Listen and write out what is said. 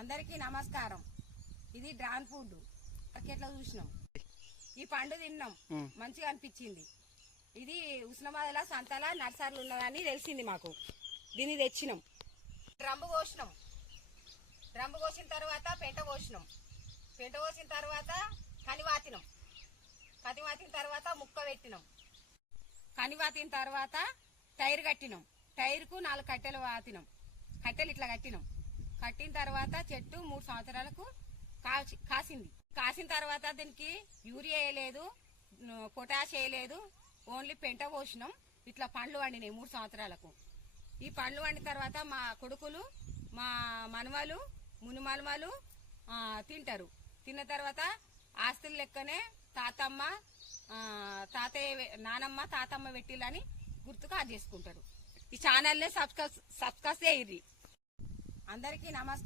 అందరికీ నమస్కారం. ఇది డ్రాన్ ఫుడ్ మార్కెట్లో చూసినాం. ఈ పండు తిన్నాం, మంచిగా అనిపించింది. ఇది ఉస్మానాబాద్లో సంతల నర్సరీలు ఉన్నదని తెలిసింది మాకు. దీన్ని తెచ్చినాం. డ్రమ్ము కోసినాం. డ్రమ్ము కోసిన తర్వాత పెంట కోసినాం. పెంట కోసిన తర్వాత కనివాతినాం. కనివాతిన తర్వాత ముక్క పెట్టినాం. కనివాతిన తర్వాత టైర్ కట్టినాం. టైర్కు 4 కట్టెలు వాతినాం. కట్టెలు ఇట్లా కట్టినాం. కట్టిన తర్వాత చెట్టు 3 సంవత్సరాలకు కాసింది. కాసిన తర్వాత దీనికి యూరియా వేయలేదు, పొటాష్ వేయలేదు, ఓన్లీ పెంట పోసినాం. ఇట్లా పండ్లు వండినాయి 3 సంవత్సరాలకు. ఈ పండ్లు వండిన తర్వాత మా కొడుకులు, మా మనవలు, మునిమనమలు తింటారు. తిన్న తర్వాత ఆస్తుల లెక్కనే తాతమ్మ, తాతయ్య, నానమ్మ, తాతమ్మ పెట్టిలని గుర్తుగా చేసుకుంటారు. ఈ ఛానల్ని సబ్స్క్రైబ్ చేయర్రి. అందరికీ నమస్కారం.